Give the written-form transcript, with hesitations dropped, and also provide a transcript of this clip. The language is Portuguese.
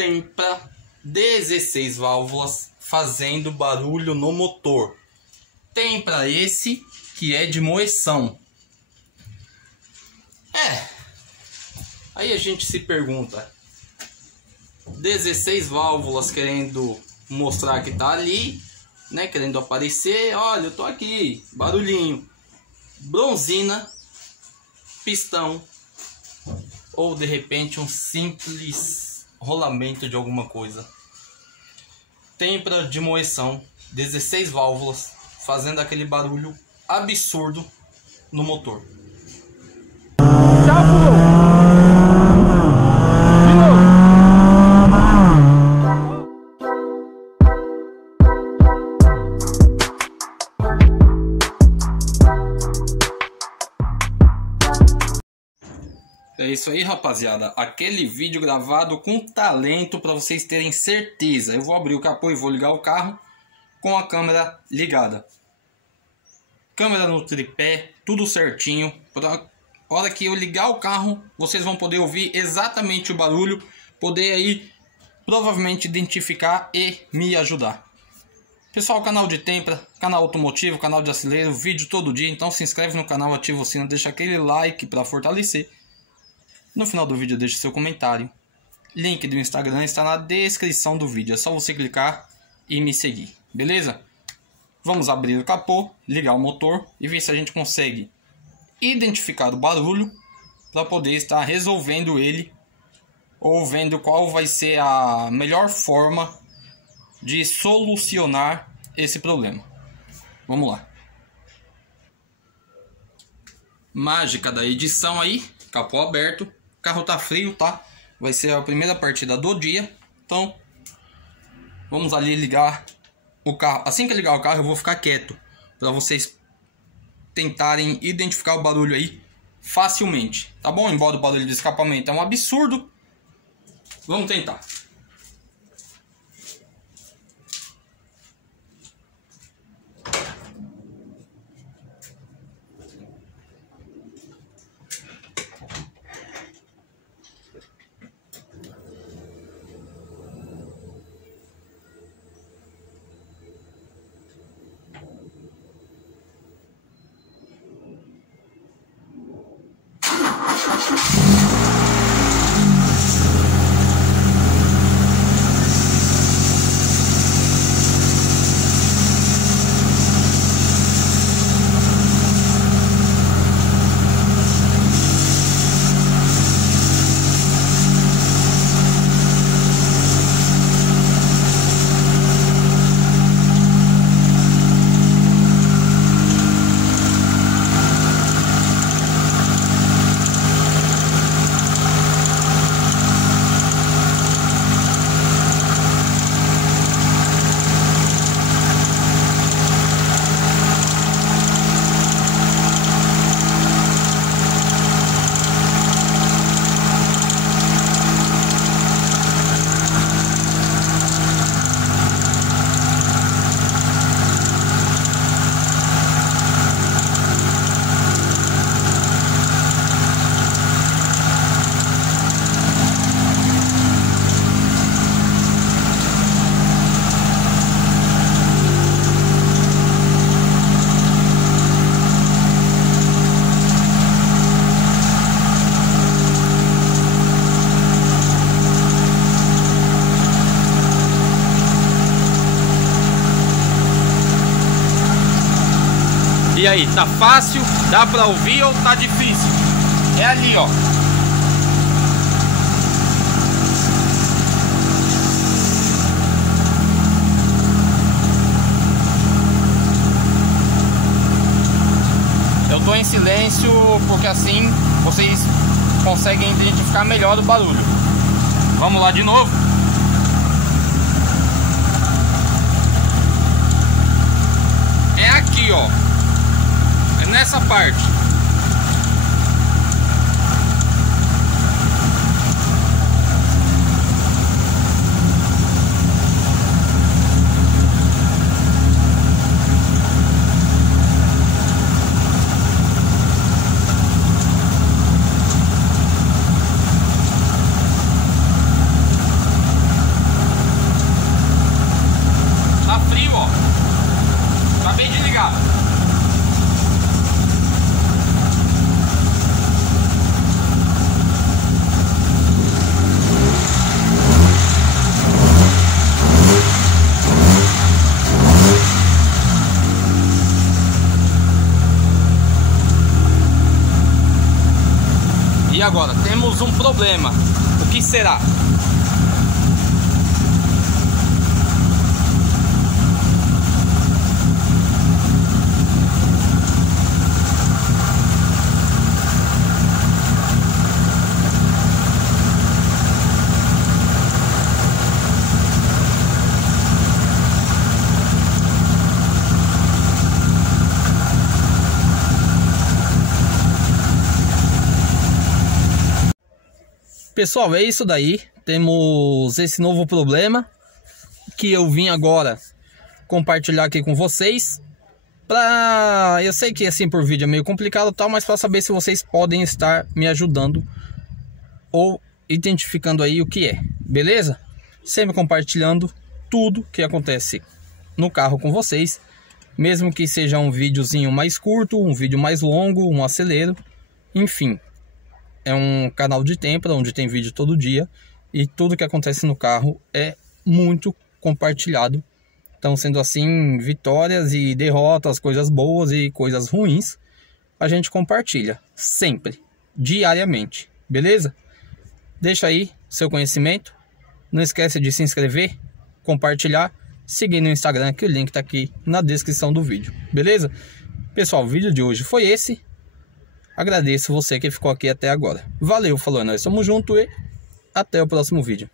Tempra 16 válvulas fazendo barulho no motor. Tempra esse que é de moeção. Aí a gente se pergunta, 16 válvulas querendo mostrar que tá ali, né, querendo aparecer, olha, eu tô aqui, barulhinho, bronzina, pistão, ou de repente um simples rolamento de alguma coisa. Tempra de moeção, 16 válvulas, fazendo aquele barulho absurdo no motor. Já pulou! É isso aí, rapaziada. Aquele vídeo gravado com talento para vocês terem certeza. Eu vou abrir o capô e vou ligar o carro com a câmera ligada. Câmera no tripé, tudo certinho. Para hora que eu ligar o carro, vocês vão poder ouvir exatamente o barulho, poder aí provavelmente identificar e me ajudar. Pessoal, canal de Tempra, canal automotivo, canal de acelero, vídeo todo dia. Então se inscreve no canal, ativa o sino, deixa aquele like para fortalecer. No final do vídeo deixe seu comentário. Link do Instagram está na descrição do vídeo. É só você clicar e me seguir. Beleza? Vamos abrir o capô, ligar o motor e ver se a gente consegue identificar o barulho para poder estar resolvendo ele ou vendo qual vai ser a melhor forma de solucionar esse problema. Vamos lá. Mágica da edição aí, capô aberto. O carro tá frio, tá? Vai ser a primeira partida do dia. Então, vamos ali ligar o carro. Assim que ligar o carro, eu vou ficar quieto, para vocês tentarem identificar o barulho aí facilmente, tá bom? Embora o barulho de escapamento é um absurdo, vamos tentar. E aí, tá fácil? Dá pra ouvir ou tá difícil? É ali, ó. Eu tô em silêncio porque assim vocês conseguem identificar melhor o barulho. Vamos lá de novo. É aqui, ó. Nessa parte. E agora, temos um problema. O que será? Pessoal, é isso daí. Temos esse novo problema que eu vim agora compartilhar aqui com vocês. Eu sei que assim por vídeo é meio complicado, tal, mas para saber se vocês podem estar me ajudando ou identificando aí o que é, beleza? Sempre compartilhando tudo que acontece no carro com vocês, mesmo que seja um videozinho mais curto, um vídeo mais longo, um acelero, enfim. É um canal de tempo onde tem vídeo todo dia e tudo que acontece no carro é muito compartilhado. Então, sendo assim, vitórias e derrotas, coisas boas e coisas ruins, a gente compartilha sempre, diariamente, beleza? Deixa aí seu conhecimento, não esquece de se inscrever, compartilhar, seguir no Instagram, que o link tá aqui na descrição do vídeo, beleza? Pessoal, o vídeo de hoje foi esse. Agradeço você que ficou aqui até agora. Valeu, falou, nós somos juntos e até o próximo vídeo.